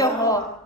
його.